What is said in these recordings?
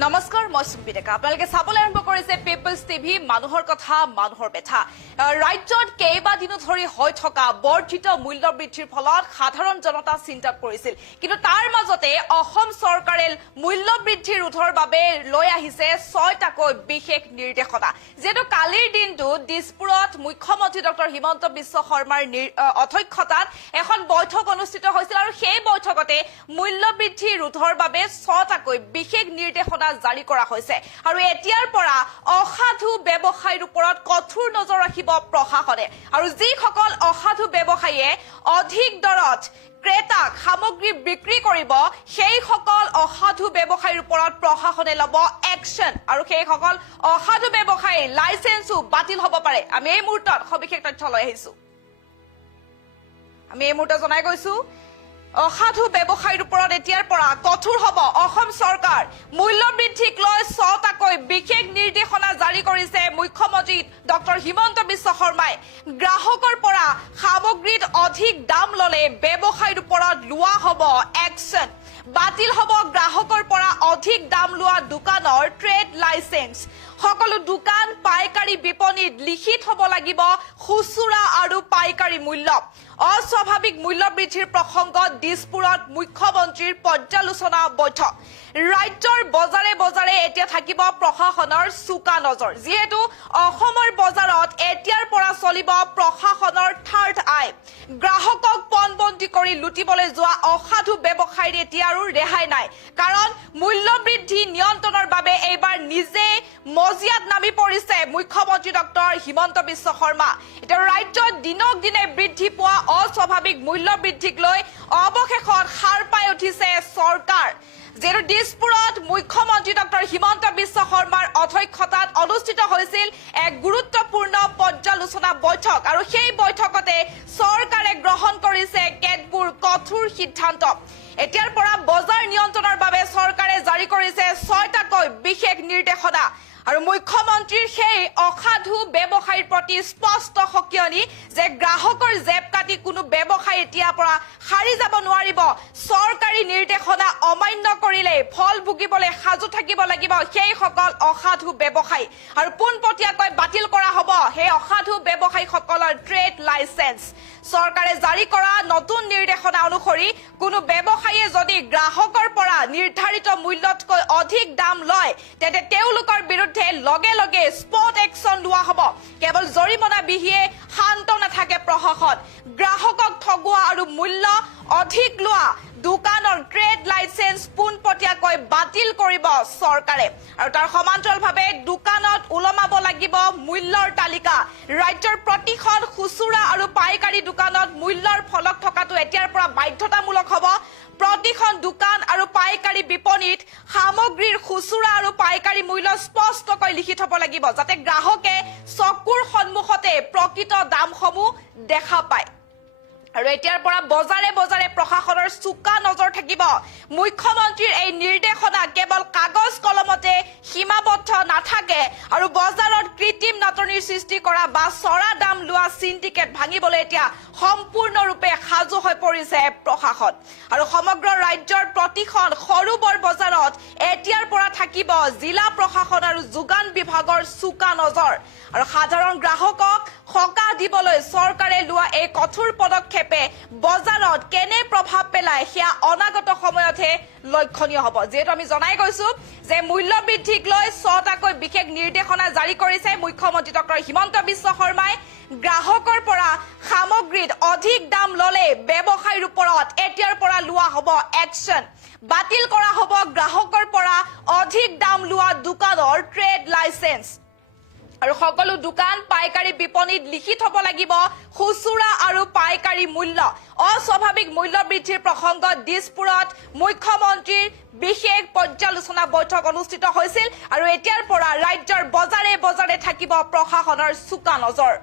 নমস্কাৰ মই সুম্পি ডেকা আপোনালোকে চাবলৈ আৰম্ভ কৰিছে পিপলছ টিভি মানুহৰ কথা মানুহৰ বেথা ৰাজ্যত কেইবাদিনো ধৰি হৈ থকা বৰ্ধিত মূল্য বৃদ্ধিৰ ফলত সাধাৰণ জনতা চিন্তাত পৰিছিল কিন্তু তাৰ মাজতে অসম চৰকাৰে মূল্য বৃদ্ধি ৰোধৰ বাবে লৈ আহিছে ৬টাকৈ বিশেষ নিৰ্দেশনা যেটো কালিৰ দিনটো দিছপুৰত মুখ্যমন্ত্ৰী ডক্টৰ হিমন্ত বিশ্ব শৰ্মাৰ অধ্যক্ষতাত এখন বৈঠক অনুষ্ঠিত হৈছিল আৰু সেই বৈঠকতে মূল্য বৃদ্ধি ৰোধৰ বাবে ৬টাকৈ বিশেষ নিৰ্দেশনা জাৰি কৰা হৈছে আৰু এতিয়াৰ পৰা অসাধু ব্যৱসায়ীৰ ওপৰত কঠোৰ নজৰ ৰাখিব প্ৰশাসনে আৰু যিসকল অসাধু ব্যৱসায়ীয়ে অধিক দৰত ক্ৰেতাক সামগ্ৰী বিক্ৰী কৰিব সেই সকল অসাধু ব্যৱসায়ীৰ ওপৰত প্ৰশাসনে লব একশন আৰু সেই সকল অসাধু ব্যৱসায়ীৰ লাইসেন্সও বাতিল হ'ব পাৰে আমি এই মুহূৰ্তত সবিশেষ তথ্য লৈ আহিছো আমি এই মুহূৰ্তত জনাই গৈছো অসাধু ব্যৱসায়ীৰ ওপৰত এতিয়াৰ পৰা কঠোৰ হ'ব অসম চৰকাৰ মূল্য বৃদ্ধিক লৈ ৬টাকৈ বিশেষ নিৰ্দেশনা জাৰি কৰিছে মুখ্যমন্ত্ৰী ডক্টৰ হিমন্ত বিশ্ব শৰ্মাই গ্ৰাহকৰ পৰা সামগ্ৰীত অধিক দাম ললে ব্যৱসায়ীৰ ওপৰত লোৱা হ'ব একশন বাতিল হ'ব গ্ৰাহকৰ পৰা অধিক দাম লোৱা দোকানৰ ট্ৰেড লাইসেন্স সকলো দোকান পাইকাৰী বিপণীত লিখিত হ'ব লাগিব খুচুৰা আৰু পাইকাৰী মূল্য অস্বাভাৱিক মূল্য বৃদ্ধিৰ প্ৰসংগত দিছপুৰত মুখ্যমন্ত্ৰীৰ পৰ্যালোচনা বৈঠক ৰাজ্যৰ বজাৰে বজাৰে এতিয়া থাকিব প্ৰশাসনৰ চুকা নজৰ যেহেতু অসমৰ বজাৰত এতিয়াৰ পৰা চলিব প্ৰশাসনৰ থাৰ্ড আই গ্ৰাহকক পণবন্দী কৰি লুটিবলৈ যোৱা অসাধু ব্যৱসায়ীৰ এতিয়া আৰু ৰেহাই নাই কাৰণ মূল্য বৃদ্ধি নিয়ন্ত্ৰণৰ বাবে এইবাৰ নিজে মজিয়াত নামি পৰিছে মুখ্যমন্ত্ৰী ডক্টৰ হিমন্ত বিশ্ব শৰ্মা এতিয়া ৰাজ্যত দিনক দিনে বৃদ্ধি পোৱা অস্বাভাৱিক মূল্য বৃদ্ধিক লৈ অৱশেষত সাৰ পাই উঠিছে চৰকাৰ যেটো দিছপুৰত মুখ্যমন্ত্ৰী ডক্টৰ হিমন্ত বিশ্ব শৰ্মাৰ অধ্যক্ষতাত অনুষ্ঠিত হৈছিল এক গুৰুত্বপূৰ্ণ পৰ্যালোচনা বৈঠক আৰু সেই বৈঠকতে চৰকাৰে গ্ৰহণ কৰিছে কেতবোৰ কঠোৰ সিদ্ধান্ত এতিয়াৰ পৰা বজাৰ নিয়ন্ত্ৰণৰ বাবে চৰকাৰে জাৰি কৰিছে ৬টাকৈ বিশেষ নিৰ্দেশনা আৰু মুখ্যমন্ত্ৰীৰ সেই অসাধু ব্যৱসায়ীৰ প্ৰতি স্পষ্ট সকিয়নি যে গ্ৰাহকৰ জেপ কাটি কোনো ব্যৱসায়ী এতিয়াৰ পৰা হাৰি যাব নোৱাৰিব চৰকাৰী নিৰ্দেশনা অমান্য কৰিলে ফল ভুগিবলৈ সাজু থাকিব লাগিব সেই সকল অসাধু ব্যৱসায়ী আৰু পোনপটীয়াকৈ বাতিল কৰা হ'ব সেই অসাধু ব্যৱসায়ীসকলৰ ট্ৰেড লাইসেন্স চৰকাৰে জাৰি কৰা নতুন নিৰ্দেশনা অনুসৰি কোনো ব্যৱসায়ীয়ে যদি গ্ৰাহকৰ পৰা নিৰ্ধাৰিত মূল্যতকৈ অধিক দাম লয় তেন্তে তেওঁলোকৰ বিৰুদ্ধে লগে লগে স্পট একশন লোৱা হ'ব কেৱল জৰিমনা বিহিয়ে শান্ত নাথাকে প্ৰশাসন গ্ৰাহকক ঠগোৱা আৰু মূল্য অধিক লোৱা দোকানৰ ট্ৰেড লাইসেন্স পোনপটীয়াকৈ বাতিল কৰিব চৰকাৰে আৰু তাৰ সমান্তৰালভাৱে দোকানত ওলমাব লাগিব মূল্যৰ তালিকা ৰাজ্যৰ প্ৰতিখন খুচুৰা আৰু পাইকাৰী দোকানত মূল্যৰ ফলক থকাটো এতিয়াৰ পৰা বাধ্যতামূলক হ'ব প্ৰতিখন দোকান আৰু পাইকাৰী বিপণীত সামগ্ৰীৰ খুচুৰা আৰু পাইকাৰী মূল্য স্পষ্টকৈ লিখি থব লাগিব যাতে গ্ৰাহকে চকুৰ সন্মুখতে প্ৰকৃত দামসমূহ দেখা পায় আৰু এতিয়াৰ পৰা বজাৰে বজাৰে প্ৰশাসনৰ চুকা নজৰ থাকিব মুখ্যমন্ত্ৰীৰ এই নিৰ্দেশনা কেৱল কাগজ কলমতে সীমাবদ্ধ নাথাকে আৰু বজাৰত কৃত্ৰিম নাটনিৰ সৃষ্টি কৰা বা চৰা দাম লোৱা সিন্ডিকেট ভাঙিবলৈ এতিয়া সম্পূৰ্ণৰূপে সাজু হৈ পৰিছে প্ৰশাসন আৰু সমগ্ৰ ৰাজ্যৰ প্ৰতিখন সৰু বৰ বজাৰত এতিয়াৰ পৰা থাকিব জিলা প্ৰশাসন আৰু যোগান বিভাগৰ চুকা নজৰ আৰু সাধাৰণ গ্ৰাহকক সকাহ দিবলৈ চৰকাৰে লোৱা এই কঠোৰ পদক্ষেপে বজাৰত কেনে প্ৰভাৱ পেলায় সেয়া অনাগত সময়তহে লক্ষণীয় হ'ব যেহেতু আমি জনাই গৈছো যে মূল্য বৃদ্ধিক লৈ ৬টাকৈ বিশেষ নিৰ্দেশনা জাৰি কৰিছে মুখ্যমন্ত্ৰী ডক্টৰ হিমন্ত বিশ্ব শৰ্মাই গ্ৰাহকৰ পৰা সামগ্ৰীত অধিক দাম ললে ব্যৱসায়ীৰ ওপৰত এতিয়াৰ পৰা লোৱা হ'ব একশন বাতিল কৰা হ'ব গ্ৰাহকৰ পৰা অধিক দাম লোৱা দোকানৰ ট্ৰেড লাইসেন্স আৰু সকলো দোকান পাইকাৰী বিপণীত লিখি থব লাগিব খুচুৰা আৰু পাইকাৰী মূল্য অস্বাভাৱিক মূল্য বৃদ্ধিৰ প্ৰসংগত দিছপুৰত মুখ্যমন্ত্ৰীৰ বিশেষ পৰ্যালোচনা বৈঠক অনুষ্ঠিত হৈছিল আৰু এতিয়াৰ পৰা ৰাজ্যৰ বজাৰে বজাৰে থাকিব প্ৰশাসনৰ চুকা নজৰ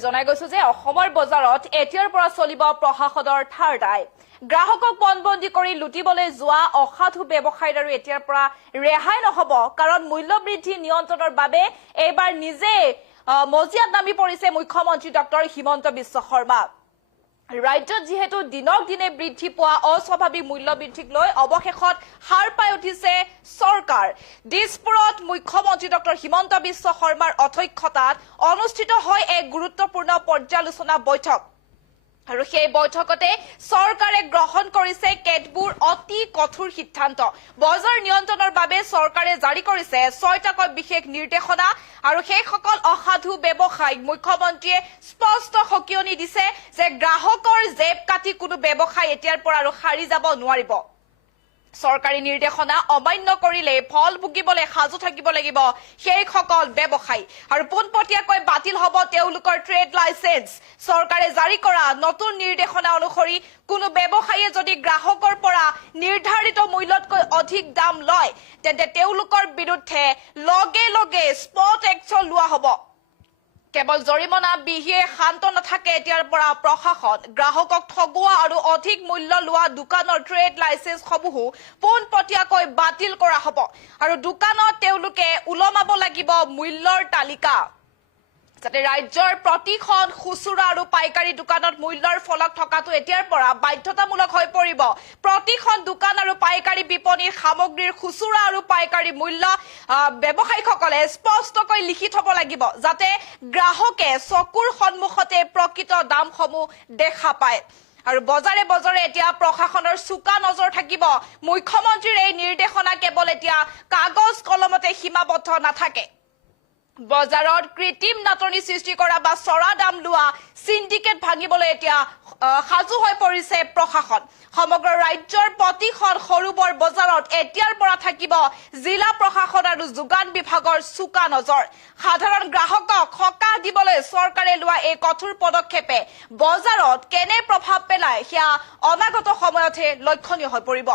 আমি জনাই গৈছো যে অসমৰ বজাৰত এতিয়াৰ পৰা চলিব প্ৰশাসনৰ ঠাৰদাই গ্ৰাহকক পণবন্দী কৰি লুটিবলৈ যোৱা অসাধু ব্যৱসায়ীৰ আৰু এতিয়াৰ পৰা ৰেহাই নহব কাৰণ মূল্য বৃদ্ধি নিয়ন্ত্ৰণৰ বাবে এইবাৰ নিজে মজিয়াত নামি পৰিছে মুখ্যমন্ত্ৰী ডক্টৰ হিমন্ত বিশ্ব শৰ্মা ৰাজ্যত যেহেতু দিনক দিনে বৃদ্ধি পোৱা অস্বাভাৱিক মূল্য বৃদ্ধিক লৈ অৱশেষত হাৰ পাই উঠিছে সৰকাৰ দিসপুৰত মুখ্যমন্ত্ৰী ডক্টৰ হিমন্ত বিশ্ব শৰ্মাৰ অধ্যক্ষতাত অনুষ্ঠিত হয় এক গুৰুত্বপূৰ্ণ পৰ্যালোচনা বৈঠক আৰু সেই বৈঠকতে সৰকাৰে গ্ৰহণ কৰিছে কেতবোৰ অতি কঠোৰ সিদ্ধান্ত বজাৰ নিয়ন্ত্ৰণৰ বাবে সৰকাৰে জাৰি কৰিছে ৬টাকৈ বিশেষ নিৰ্দেশনা আৰু সেই সকল অসাধু ব্যৱসায়িক মুখ্যমন্ত্ৰীয়ে স্পষ্ট সকিয়নি দিছে যে গ্ৰাহকৰ জেব কাটি কোনো ব্যৱসায় এতিয়াৰ পৰা আৰু হাৰি যাব নোৱাৰিব সৰকাৰি নিৰ্দেশনা অমান্য কৰিলে ফল ভুগিবলে সাজু থাকিব লাগিব সেই সকল ব্যবসায়ী আৰু পোনপটীয়াকৈ বাতিল হব তেওঁলোকৰ ট্ৰেড লাইসেন্স সৰকাৰে জাৰি কৰা নতুন নিৰ্দেশনা অনুসৰি কোনো ব্যবসায়ীয়ে যদি গ্ৰাহকৰ পৰা নিৰ্ধাৰিত মূল্যতকৈ অধিক দাম লয় তেন্তে তেওঁলোকৰ বিৰুদ্ধে লগে লগে স্পট একশন লোৱা হ'ব কেৱল জৰিমনা বিহিয়ে শান্ত নাথাকে এতিয়াৰ পৰা প্ৰশাসন গ্ৰাহকক ঠগুৱা আৰু অধিক মূল্য লোৱা দোকানৰ ট্ৰেড লাইসেন্স সমূহ পোনপটীয়াকৈ বাতিল কৰা হ'ব আৰু দোকানত তেওঁলোকে উলমাব লাগিব মূল্যৰ তালিকা যাতে ৰাজ্যৰ প্ৰতিখন খুচুৰা আৰু পাইকাৰী দোকানত মূল্যৰ ফলক থকাটো এতিয়াৰ পৰা বাধ্যতামূলক হৈ পৰিব প্ৰতিখন দোকান আৰু পাইকাৰী বিপণীৰ সামগ্ৰীৰ খুচুৰা আৰু পাইকাৰী মূল্য ব্যৱসায়ীসকলে স্পষ্টকৈ লিখি থব লাগিব যাতে গ্ৰাহকে চকুৰ সন্মুখতে প্ৰকৃত দামসমূহ দেখা পায় আৰু বজাৰে বজাৰে এতিয়া প্ৰশাসনৰ চুকা নজৰ থাকিব মুখ্যমন্ত্ৰীৰ এই নিৰ্দেশনা কেৱল এতিয়া কাগজ কলমতে সীমাবদ্ধ নাথাকে বজাৰত কৃত্ৰিম নাটনি সৃষ্টি কৰা বা চৰা দাম লোৱা সিন্ডিকেট ভাঙিবলৈ এতিয়া সাজু হৈ পৰিছে প্ৰশাসন সমগ্ৰ ৰাজ্যৰ প্ৰতিখন সৰুবৰ বজাৰত এতিয়াৰ পৰা থাকিব জিলা প্ৰশাসন আৰু যোগান বিভাগৰ চুকা নজৰ সাধাৰণ গ্ৰাহকক সকাহ দিবলৈ চৰকাৰে লোৱা এই কঠোৰ পদক্ষেপে বজাৰত কেনে প্ৰভাৱ পেলায় সেয়া অনাগত সময়তহে লক্ষণীয় হৈ পৰিব